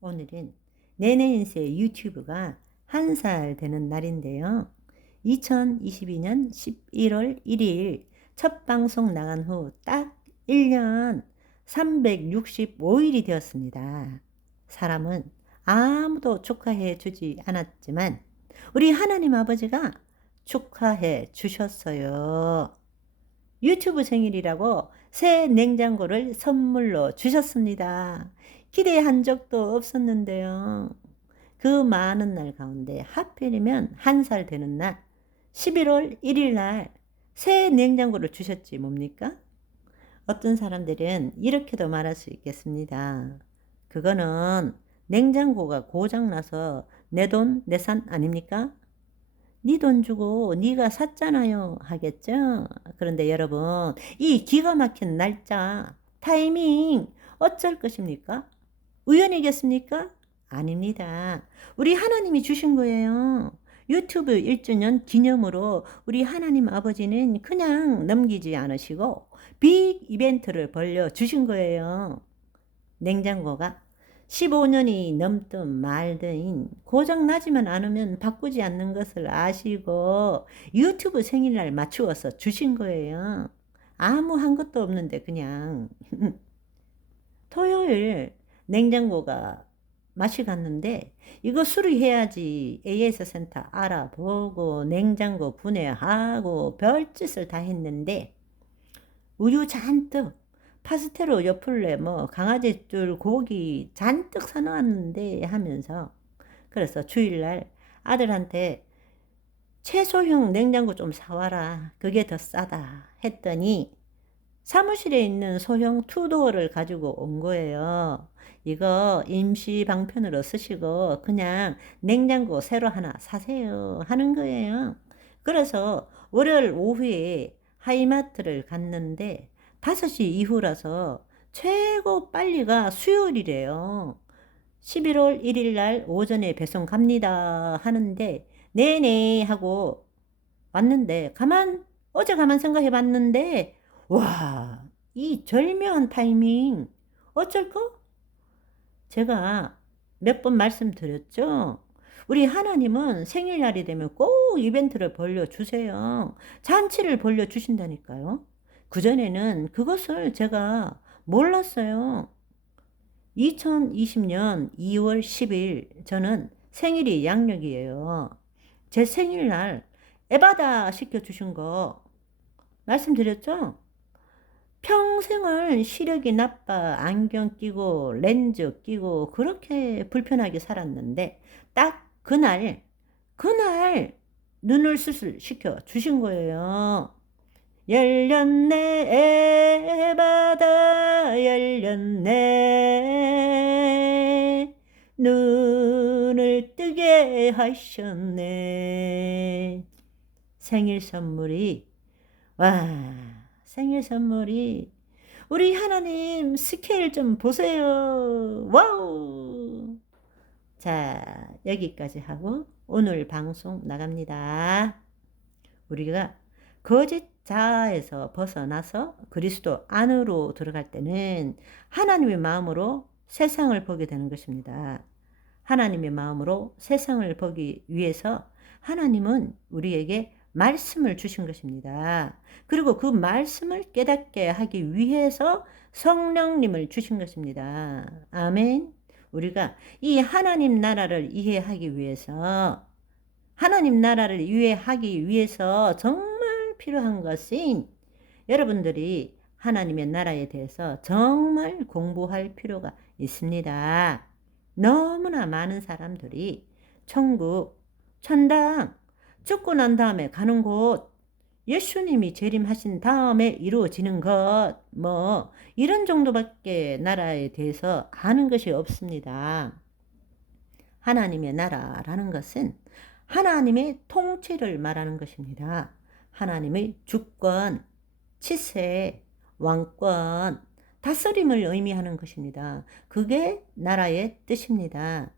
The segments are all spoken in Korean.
오늘은 내내 인생 유튜브가 한 살 되는 날인데요. 2022년 11월 1일 첫 방송 나간 후 딱 1년 365일이 되었습니다. 사람은 아무도 축하해 주지 않았지만 우리 하나님 아버지가 축하해 주셨어요. 유튜브 생일이라고 새 냉장고를 선물로 주셨습니다. 기대한 적도 없었는데요. 그 많은 날 가운데 하필이면 한 살 되는 날 11월 1일 날 새 냉장고를 주셨지 뭡니까? 어떤 사람들은 이렇게도 말할 수 있겠습니다. 그거는 냉장고가 고장나서 내 돈 내산 아닙니까? 네 돈 주고 네가 샀잖아요 하겠죠. 그런데 여러분, 이 기가 막힌 날짜 타이밍 어쩔 것입니까? 우연이겠습니까? 아닙니다. 우리 하나님이 주신 거예요. 유튜브 1주년 기념으로 우리 하나님 아버지는 그냥 넘기지 않으시고 빅 이벤트를 벌려 주신 거예요. 냉장고가 15년이 넘든 말든 고장나지만 않으면 바꾸지 않는 것을 아시고 유튜브 생일날 맞추어서 주신 거예요. 아무 한 것도 없는데 그냥 토요일 냉장고가 맛이 갔는데 이거 수리해야지 AS 센터 알아보고 냉장고 분해하고 별짓을 다 했는데 우유 잔뜩 파스텔로 요플레 뭐 강아지 줄 고기 잔뜩 사놓았는데 하면서 그래서 주일날 아들한테 채소형 냉장고 좀 사와라. 그게 더 싸다 했더니 사무실에 있는 소형 투도어를 가지고 온 거예요. 이거 임시 방편으로 쓰시고 그냥 냉장고 새로 하나 사세요 하는 거예요. 그래서 월요일 오후에 하이마트를 갔는데 5시 이후라서 최고 빨리가 수요일이래요. 11월 1일 날 오전에 배송 갑니다 하는데 네네 하고 왔는데 어제 가만 생각해 봤는데 와, 이 절묘한 타이밍 어쩔까? 제가 몇 번 말씀드렸죠. 우리 하나님은 생일날이 되면 꼭 이벤트를 벌려주세요. 잔치를 벌려주신다니까요. 그전에는 그것을 제가 몰랐어요. 2020년 2월 10일 저는 생일이 양력이에요. 제 생일날 에바다 시켜주신 거 말씀드렸죠? 평생을 시력이 나빠 안경 끼고 렌즈 끼고 그렇게 불편하게 살았는데 딱 그날 눈을 수술 시켜 주신 거예요. 열렸네 에바다 열렸네 눈을 뜨게 하셨네. 생일 선물이 생일 선물이 우리 하나님 스케일 좀 보세요. 와우. 자, 여기까지 하고 오늘 방송 나갑니다. 우리가 거짓 자아에서 벗어나서 그리스도 안으로 들어갈 때는 하나님의 마음으로 세상을 보게 되는 것입니다. 하나님의 마음으로 세상을 보기 위해서 하나님은 우리에게 말씀을 주신 것입니다. 그리고 그 말씀을 깨닫게 하기 위해서 성령님을 주신 것입니다. 아멘. 우리가 이 하나님 나라를 이해하기 위해서 정말 필요한 것은 여러분들이 하나님의 나라에 대해서 정말 공부할 필요가 있습니다. 너무나 많은 사람들이 천국, 천당, 죽고 난 다음에 가는 곳, 예수님이 재림하신 다음에 이루어지는 것, 뭐 이런 정도밖에 나라에 대해서 아는 것이 없습니다. 하나님의 나라라는 것은 하나님의 통치를 말하는 것입니다. 하나님의 주권, 치세, 왕권, 다스림을 의미하는 것입니다. 그게 나라의 뜻입니다.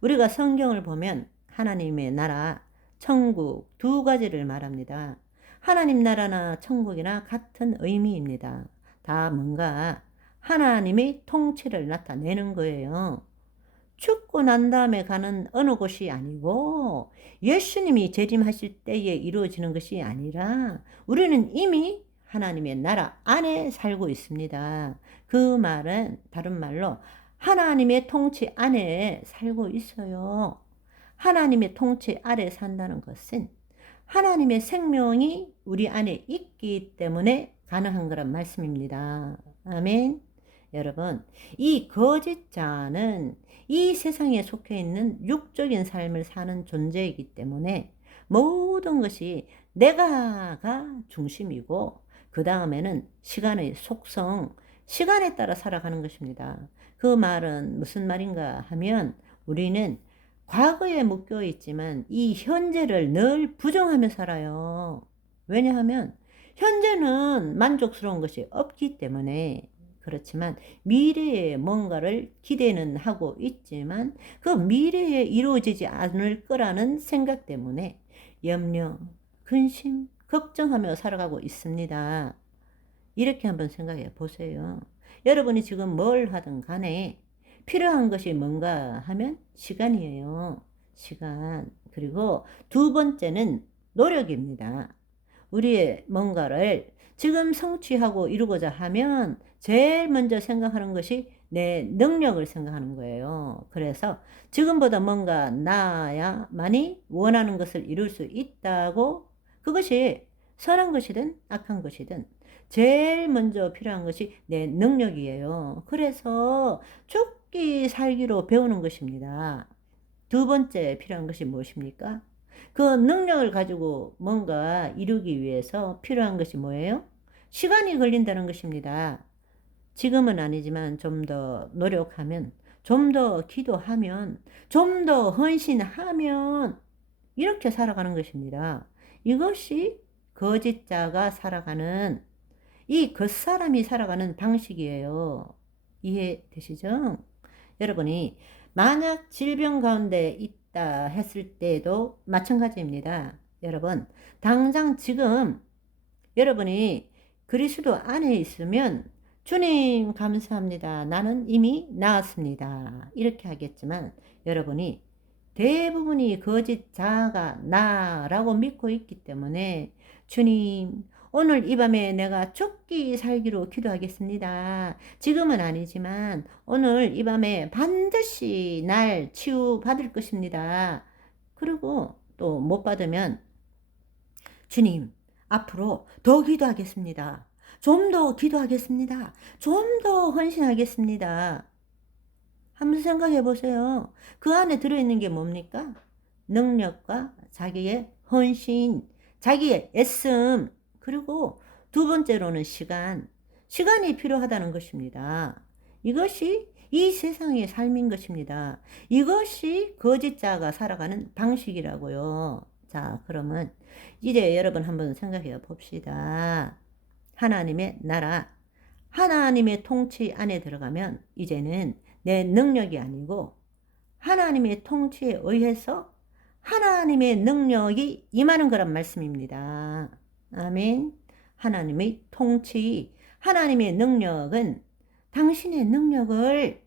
우리가 성경을 보면 하나님의 나라, 천국 두 가지를 말합니다. 하나님 나라나 천국이나 같은 의미입니다. 다 뭔가 하나님의 통치를 나타내는 거예요. 죽고 난 다음에 가는 어느 곳이 아니고 예수님이 재림하실 때에 이루어지는 것이 아니라 우리는 이미 하나님의 나라 안에 살고 있습니다. 그 말은 다른 말로 하나님의 통치 안에 살고 있어요. 하나님의 통치 아래 산다는 것은 하나님의 생명이 우리 안에 있기 때문에 가능한 거란 말씀입니다. 아멘. 여러분, 이 거짓자는 이 세상에 속해 있는 육적인 삶을 사는 존재이기 때문에 모든 것이 내가가 중심이고 그 다음에는 시간의 속성, 시간에 따라 살아가는 것입니다. 그 말은 무슨 말인가 하면 우리는 과거에 묶여 있지만 이 현재를 늘 부정하며 살아요. 왜냐하면 현재는 만족스러운 것이 없기 때문에. 그렇지만 미래에 뭔가를 기대는 하고 있지만 그 미래에 이루어지지 않을 거라는 생각 때문에 염려, 근심, 걱정하며 살아가고 있습니다. 이렇게 한번 생각해 보세요. 여러분이 지금 뭘 하든 간에 필요한 것이 뭔가 하면 시간이에요. 시간. 그리고 두 번째는 노력입니다. 우리의 뭔가를 지금 성취하고 이루고자 하면 제일 먼저 생각하는 것이 내 능력을 생각하는 거예요. 그래서 지금보다 뭔가 나아야만이 원하는 것을 이룰 수 있다고, 그것이 선한 것이든 악한 것이든 제일 먼저 필요한 것이 내 능력이에요. 그래서 죽기 살기로 배우는 것입니다. 두 번째 필요한 것이 무엇입니까? 그 능력을 가지고 뭔가 이루기 위해서 필요한 것이 뭐예요? 시간이 걸린다는 것입니다. 지금은 아니지만 좀 더 노력하면, 좀 더 기도하면, 좀 더 헌신하면 이렇게 살아가는 것입니다. 이것이 거짓자가 살아가는, 이 겉사람이 살아가는 방식이에요. 이해되시죠? 여러분이 만약 질병 가운데 있다 했을 때도 마찬가지입니다. 여러분, 당장 지금 여러분이 그리스도 안에 있으면 주님 감사합니다. 나는 이미 나았습니다. 이렇게 하겠지만 여러분이 대부분이 거짓 자아가 나라고 믿고 있기 때문에 주님 오늘 이 밤에 내가 죽기 살기로 기도하겠습니다. 지금은 아니지만 오늘 이 밤에 반드시 날 치유받을 것입니다. 그리고 또 못 받으면 주님 앞으로 더 기도하겠습니다. 좀 더 기도하겠습니다. 좀 더 헌신하겠습니다. 한번 생각해 보세요. 그 안에 들어있는 게 뭡니까? 능력과 자기의 헌신, 자기의 애씀, 그리고 두 번째로는 시간. 시간이 필요하다는 것입니다. 이것이 이 세상의 삶인 것입니다. 이것이 거짓자가 살아가는 방식이라고요. 자, 그러면 이제 여러분 한번 생각해 봅시다. 하나님의 나라, 하나님의 통치 안에 들어가면 이제는 내 능력이 아니고 하나님의 통치에 의해서 하나님의 능력이 임하는 거란 말씀입니다. 아멘. 하나님의 통치, 하나님의 능력은 당신의 능력을,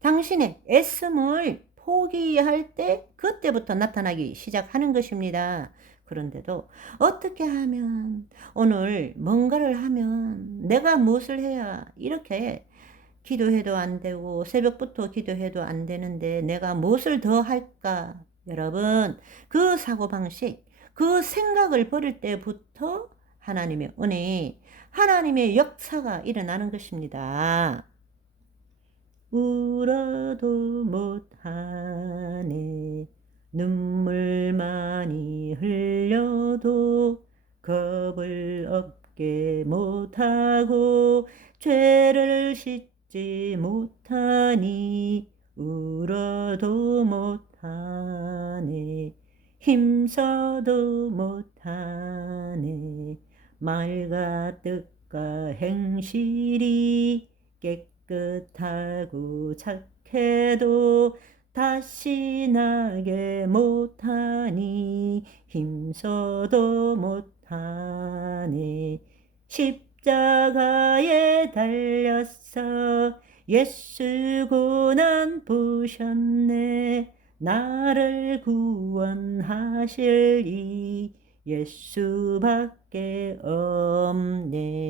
당신의 애씀을 포기할 때 그때부터 나타나기 시작하는 것입니다. 그런데도 어떻게 하면, 오늘 뭔가를 하면, 내가 무엇을 해야 이렇게 기도해도 안 되고 새벽부터 기도해도 안 되는데 내가 무엇을 더 할까? 여러분, 그 사고방식, 그 생각을 버릴 때부터 하나님의 은혜, 하나님의 역사가 일어나는 것입니다. 울어도 못하네, 눈물 많이 흘려도 겁을 없게 못하고 죄를 씻지 못하니 울어도 못하네, 힘써도 못하네, 말과 뜻과 행실이 깨끗하고 착해도 다시 나게 못하니 힘써도 못하네, 십자가에 달렸어 예수 고난 보셨네. 나를 구원하실 이 예수밖에 없네.